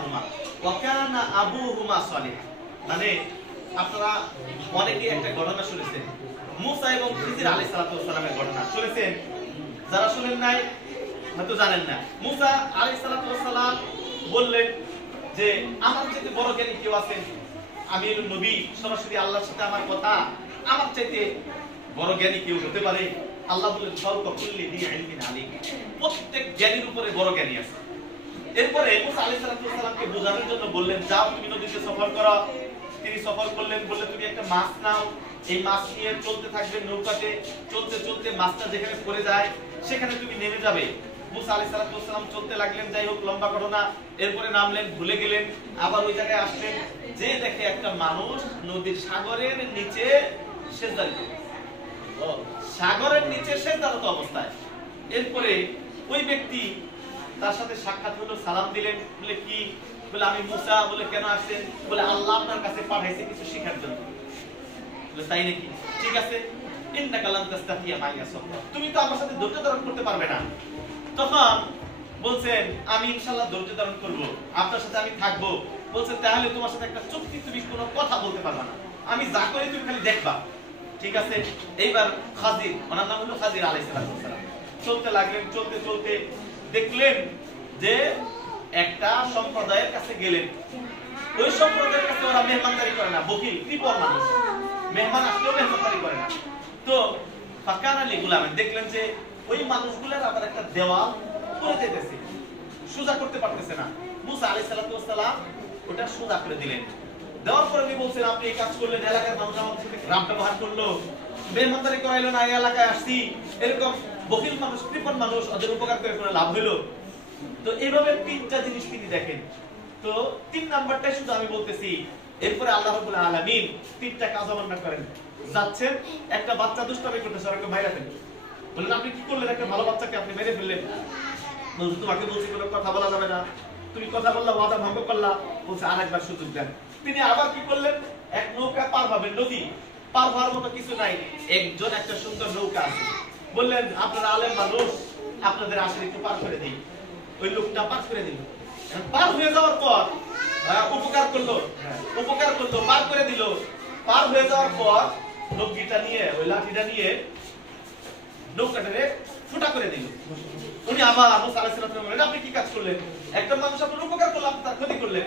লাহুমা ওয়া কানা আবুহুমা সালিহা। মানে আপনারা অনেকেই একটা ঘটনা শুনেছেন, মুসা এবং খিজির আলাইহিস সালাতু ওয়াস সালামের ঘটনা শুনেছেন? যারা শুনেন নাই হয়তো জানেন না। মুসা আলাইহিস সালাতু ওয়াস সালাম বললেন যে আমার চাইতে বড় জ্ঞানী কেউ আছে? আমি নবী, সরাসরি আল্লাহর সাথে আমার কথা, আমার চাইতে বড় জ্ঞানী কেউ হতে পারে? আল্লাহ বললেন ফাওকা কুল্লি দি ইলমিন আলিম, প্রত্যেক জ্ঞানীর উপরে বড় জ্ঞানী আছে। এরপরে মুসা আলাইহিস সালাতু ওয়াস সালামকে বোঝানোর জন্য বললেন যাও তুমি নদীতে সফর করো। তিনি সফর করলেন, বললেন তুমি একটা মাছ নাও, এই মাছ নিয়ে চলতে থাকবে নৌকাতে, চলতে চলতে মাছটা যেখানে পড়ে যায় সেখানে তুমি নেমে যাবে। মুসা আলাইহিস সালাতু ওয়াস সালাম চলতে লাগলেন, যাই হোক লম্বা ঘটনা। এরপরে নামলেন, ভুলে গেলেন, আবার ওই জায়গায় আসলেন, যে দেখে একটা মানুষ নদীর সাগরের নিচে সেজদারত, সাগরের নিচে সেজদারত অবস্থায়। এরপরে ওই ব্যক্তি তার সাথে সাক্ষাৎ হলো, সালাম দিলেন, বলে কি? বলে আমি মুসা। বলে কেন আসছেন? বলে আল্লাহ আপনার কাছে পাঠাইছে কিছু শেখার জন্য। বলে তাই নাকি? ঠিক আছে, ইন্নাকা লান তাস্তাতিয়া মাইয়া সাবরা, তুমি তো আমার সাথে ধৈর্য ধারণ করতে পারবে না। তখন বলছেন আমি ইনশাআল্লাহ ধৈর্য ধারণ করব, আপনার সাথে আমি থাকব। বলছেন তাহলে তোমার সাথে একটা চুক্তি, তুমি কোনো কথা বলতে পারবে না, আমি যা করি তুমি খালি দেখবা। ঠিক আছে। এইবার খাজির, ওনার নাম হলো খাজির আলাইহিস সালাম, চলতে লাগলেন, চলতে চলতে দেখলেন যে একটা সম্প্রদায়ের কাছে গেলেন। ওই সম্প্রদায়ের কাছে ওরা মেহমানদারি করে না, বকিল কৃপণ মানুষ, মেহমান আসলেও মেহমানদারি করে না। তো ফাকানা লিগুলামেন, দেখলেন যে ওই মানুষগুলোর আবার একটা দেওয়াল পড়ে যেতেছে, সোজা করতে পারতেছে না। মুসা আলাইহিস সালাতু ওয়াস সালাম ওটা সোজা করে দিলেন। দেওয়ার পরে উনি বলছেন আপনি এই কাজ করলেন, এলাকার মানুষ আমাদের সাথে গ্রাম ব্যবহার করলো, মেহমানদারি করাইলো না, এই এলাকায় আসছি, এরকম বকিল মানুষ, কৃপণ মানুষ, ওদের উপকার করে কোনো লাভ হইলো? তো এইভাবে তিনটা জিনিস তিনি দেখেন। তো 3 নাম্বারটাই শুধু আমি বলতেছি। এরপরে আল্লাহ রাব্বুল আলামিন 3টা কাজ অমান্য করেন। যাচ্ছেন, একটা বাচ্চা দুষ্টামি করতেছে, ওকে মাইরা ফেলেন। বলেন আপনি কি করলেন? একটা ভালো বাচ্চাকে আপনি মেরে ফেললেন। বলছে তোমাকে বলছি কোনো কথা বলা যাবে না, তুমি কথা বললা ওয়াদা ভঙ্গ করলা। বলছে আরেকবার সুযোগ দেন। তিনি আবার কি করলেন? এক নৌকা পার হবেন, নদী পার হওয়ার মতো কিছু নাই, একজন একটা সুন্দর নৌকা আছে। বললেন আপনারা আলেম মানুষ, আপনাদের আসলে একটু পার করে দিই। ওই লোকটা পার করে দিল। পার হয়ে যাওয়ার পর উপকার করলো, পার করে দিল। পার হয়ে যাওয়ার পর নৌকিটা নিয়ে, ওই লাঠিটা নিয়ে নৌকাটারে ফুটা করে দিল। উনি আবার মুসা আলাইহিস সালাম বললেন আপনি কি কাজ করলেন? একটা মানুষ আপনার উপকার করলো, আপনি তার ক্ষতি করলেন।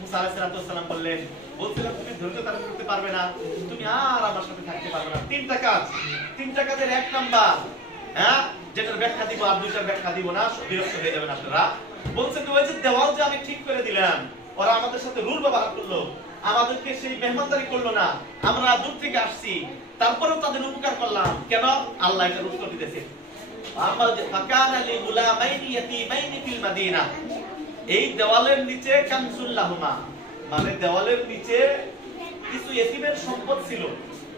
মুসা আলাইহিস সালাম বললেন বলছিলাম তুমি ধৈর্য ধারণ করতে পারবে না, তুমি আর আমার সাথে থাকতে পারবে না। 3টা কাজ, 3টা কাজের 1 নাম্বার, যেটার ব্যাখ্যা দিব আর 2টার ব্যাখ্যা দিব না, বিরক্ত হয়ে যাবেন আপনারা। বলছে তো ওই যে দেওয়াল যে আমি ঠিক করে দিলাম, ওরা আমাদের সাথে রুল ব্যবহার করলো, আমাদেরকে সেই মেহমানদারি করলো না, আমরা দূর থেকে আসছি, তারপরেও তাদের উপকার করলাম কেন? আল্লাহ এটার উত্তর দিতেছে। এই দেওয়ালের নিচে কানজুল লাহুমা, মানে দেওয়ালের নিচে কিছু ইতিমের সম্পদ ছিল।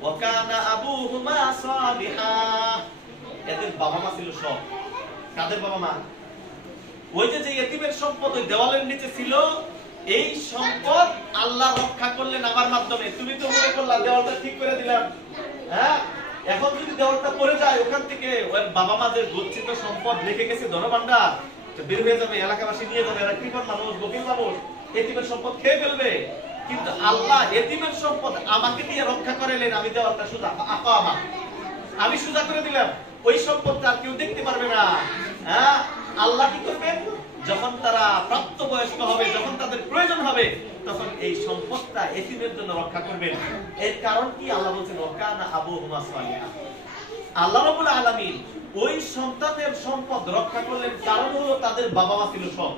ওয়া কানা আবুহুমা সালিহা, এদের বাবা মা ছিল সব। কাদের বাবা মা? ওই যে ইতিমের সম্পদ ওই দেওয়ালের নিচে ছিল, এই সম্পদ আল্লাহ রক্ষা করলেন আমার মাধ্যমে। তুমি তো মনে করলা দেওয়ালটা ঠিক করে দিলাম, এখন যদি দেওয়ালটা পড়ে যায়, ওখান থেকে ওর বাবা মাদের গচ্ছিত সম্পদ রেখে গেছে ধনভাণ্ডার, বের হয়ে যাবে, এলাকাবাসী নিয়ে যাবে, এরা কৃপণ মানুষ, বকিল মানুষ, এতিমের সম্পদ খেয়ে ফেলবে। কিন্তু আল্লাহ এতিমের সম্পদ আমাকে দিয়ে রক্ষা করালেন। আমি দেওয়ালটা সোজা আকামা, আমি সোজা করে দিলাম, ওই সম্পদটা আর কেউ দেখতে পারবে না। আল্লাহ কি করবেন? যখন তারা প্রাপ্তবয়স্ক হবে, যখন তাদের প্রয়োজন হবে, তখন এই সম্পদটা এতিমের জন্য রক্ষা করবেন। এর কারণ কি? আল্লাহ বলেছেন ওয়াকানা আবুহুমা সালিহা। আল্লাহ রাব্বুল আলামিন ওই সন্তানের সম্পদ রক্ষা করলেন, কারণ হলো তাদের বাবা মা ছিল সব।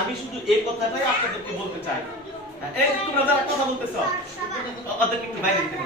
আমি শুধু এই কথাটাই আপনাদেরকে বলতে চাই। এই তোমরা যারা কথা বলতেছ, ওদেরকে একটু বাইরে দিতে